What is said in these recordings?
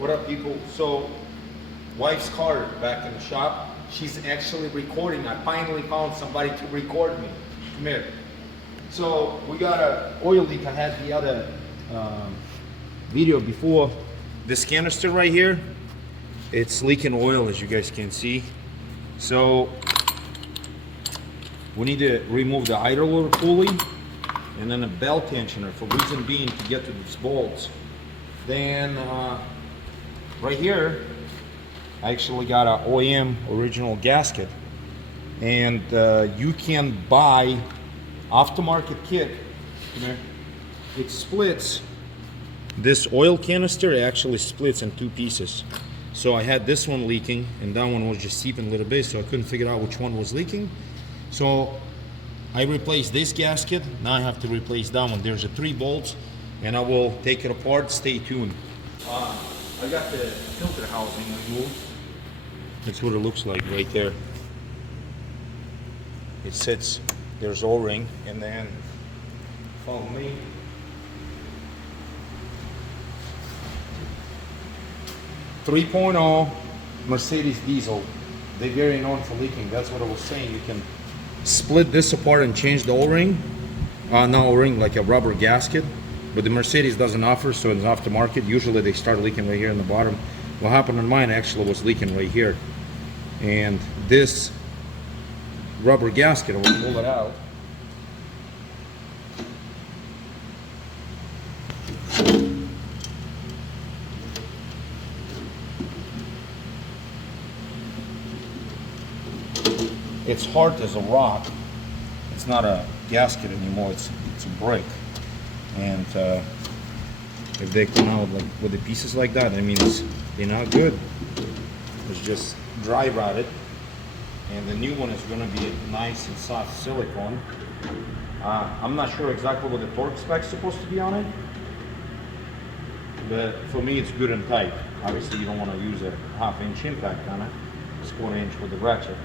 What up, people? So, wife's car back in the shop. She's actually recording. I finally found somebody to record me. Come here. So, we got a oil leak. I had the other video before. This canister right here, it's leaking oil, as you guys can see. So, we need to remove the idler pulley and then a belt tensioner, for reason being to get to these bolts. Then right here I actually got a OEM original gasket, and you can buy aftermarket kit. It splits. This oil canister actually splits in two pieces. So I had this one leaking and that one was just seeping a little bit, so I couldn't figure out which one was leaking. So I replaced this gasket. Now I have to replace that one. There's 3 bolts and I will take it apart. Stay tuned. I got the filter housing removed. That's what it looks like right there. It sits, there's O-ring, and then follow me. .3.0 Mercedes diesel. They're very known for leaking. That's what I was saying. You can split this apart and change the O-ring. Not O-ring, like a rubber gasket. But the Mercedes doesn't offer, so it's aftermarket. Usually they start leaking right here in the bottom. What happened on mine actually was leaking right here. And this rubber gasket, I will pull it out. It's hard as a rock. It's not a gasket anymore, it's a brick. And if they come out like with the pieces like that, that means they're not good. It's just dry rotted. And the new one is going to be nice and soft silicone. I'm not sure exactly what the torque spec's supposed to be on it, but for me it's good and tight. Obviously you don't want to use a 1/2 inch impact on it. It's 1/4 inch with the ratchet.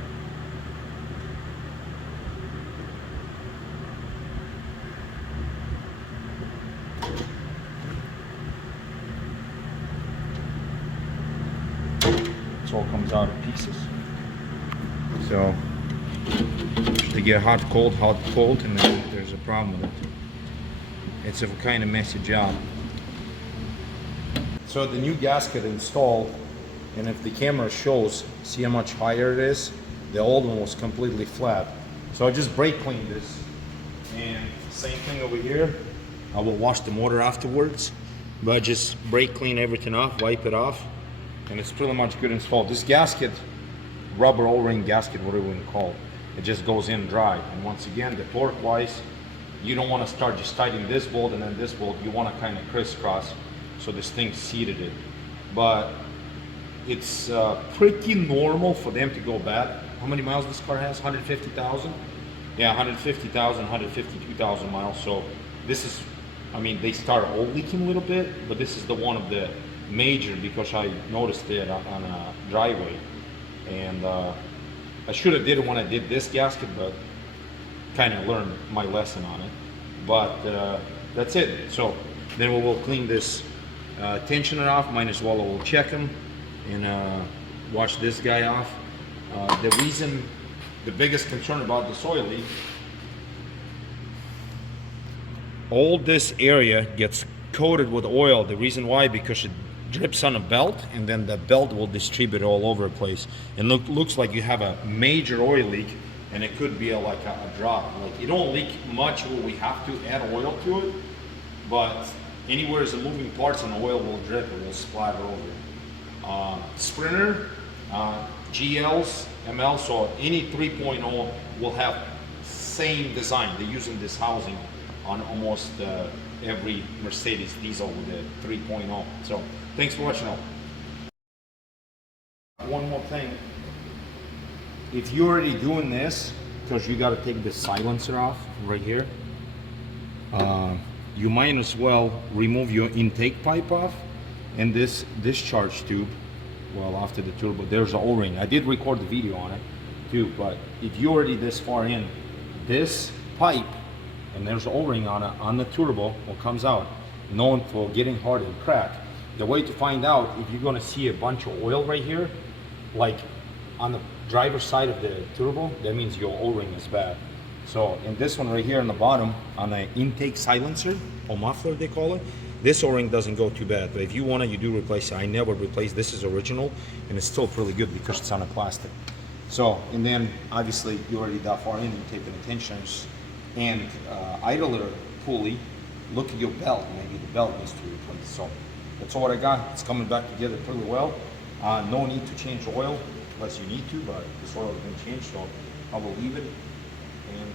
It all comes out of pieces. So they get hot, cold, and then there's a problem with it. It's a kind of messy job. So the new gasket installed, and if the camera shows, see how much higher it is? The old one was completely flat. So I just brake cleaned this, and same thing over here. I will wash the motor afterwards, but just brake clean everything off, wipe it off, and it's pretty much good installed. This gasket, rubber O-ring gasket, whatever you call it, it just goes in dry. And once again, the torque wise, you don't want to start just tightening this bolt and then this bolt. You want to kind of crisscross so this thing seated it. But it's pretty normal for them to go bad. How many miles this car has? 150,000? Yeah, 150,000, 152,000 miles. So this is, I mean, they start all leaking a little bit, but this is the one of the major, because I noticed it on a driveway. And I should have did it when I did this gasket, but kind of learned my lesson on it. But that's it. So then we will clean this tensioner off. Might as well we'll check them and wash this guy off. The biggest concern about this oil leak, all this area gets coated with oil. The reason why, because it drips on a belt, and then the belt will distribute all over the place. And looks like you have a major oil leak, and it could be like a drop. Like, you don't leak much where we have to add oil to it, but anywhere there's moving parts and oil will drip, it will splatter over. Sprinter, GLs, ML, so any 3.0 will have same design. They're using this housing on almost every Mercedes diesel with the 3.0. So thanks for watching. One more thing. If you're already doing this, because you got to take the silencer off right here, you might as well remove your intake pipe off and this discharge tube. Well, after the turbo, there's an O-ring. I did record the video on it too, but if you're already this far in, this pipe, and there's an O-ring on it, on the turbo, what comes out, known for getting hard and crack. the way to find out if you're gonna see a bunch of oil right here, like on the driver's side of the turbo, that means your O-ring is bad. So in this one right here on the bottom, on the intake silencer or muffler they call it, this O-ring doesn't go too bad. But if you want to, you do replace it. I never replace. This is original, and it's still pretty good because it's on a plastic. So, and then obviously you already that far in, you take the tensioners and idler pulley. Look at your belt. Maybe the belt needs to be replaced. So that's all what I got. It's coming back together pretty well. No need to change oil unless you need to, but this oil has been changed, so I will leave it. And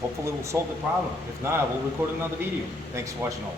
hopefully we'll solve the problem. If not, we'll record another video. Thanks for watching all.